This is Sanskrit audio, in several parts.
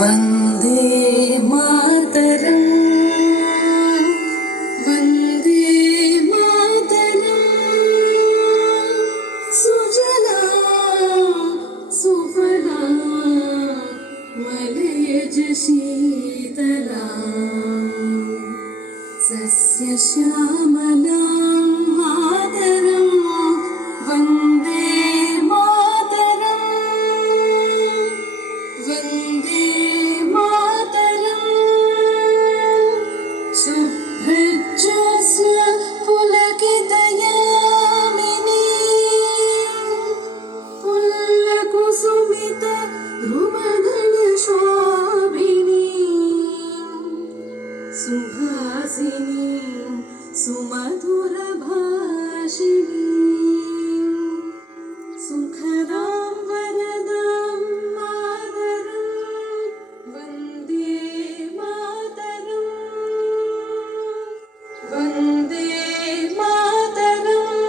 वन्दे मातरम् वन्दे मातरम् सुजला सुफला मलयज शीतला सस्यश्यामला मातरम् वन्दे मातरम् वन्दे मातरम् शुभ्रज्योत्स्ना पुलकितयामिनी पुल्लकुसुमित ध्रुवधनशोभिनी सुहासिनी सुमधुरभाषिणी सुखदां वरदां मातरं वन्दे मातरम् वन्दे मातरम्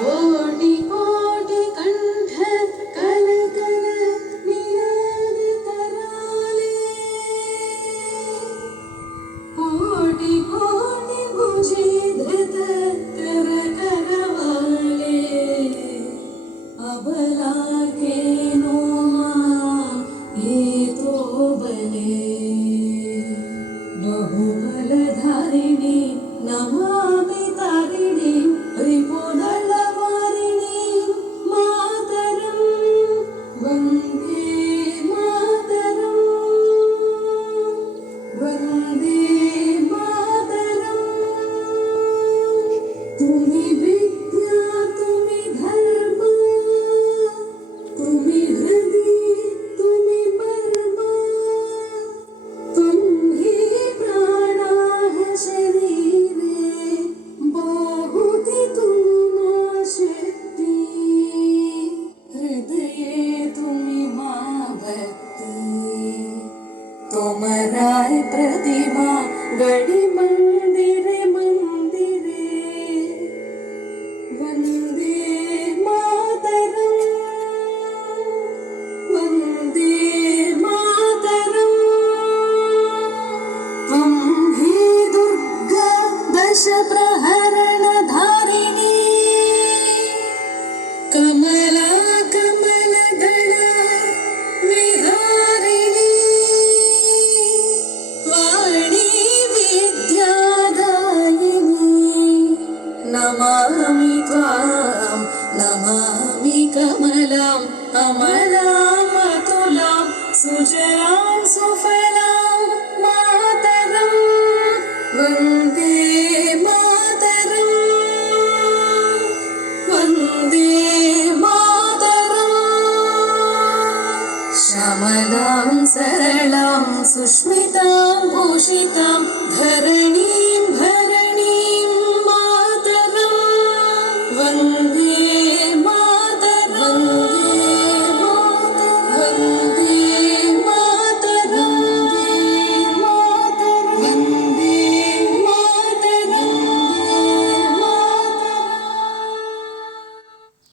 कोटि कोटि कण्ठ कलकल निनादतराले कोटि कोटि भुजे धृत कर करवाले अबला के नोमा हेतो बले बहुबलधारिणी नमामि तारिणी रिपुदलवारिणी मातरं वन्दे मातरम् वन्दे मातरम् तुम्हि विद्या तुम्हि धर्म तुम्हि हृदि तुम्हि परमा त्वं हि प्राणाः शरीरे बाहुति तुम मा शक्ति हृदये तुम्हि मा भक्ति तोमराय प्रतिमा गढ़ी मंदिरे मंदिरे वन्दे मातरम् वन्दे मातरम् त्वं हि दुर्गा दश प्रहरणधारिणी कमला कमलदला विहारिणी वाणी विद्यादायिनी नमामि त्वां नमामि कमलाम् अमलाम् अतुलां सुजलां सुफलां मातरं वन्दे मातरम् वन्दे मातरम् श्यामलां सरलां सुष्मितां भूषितां धर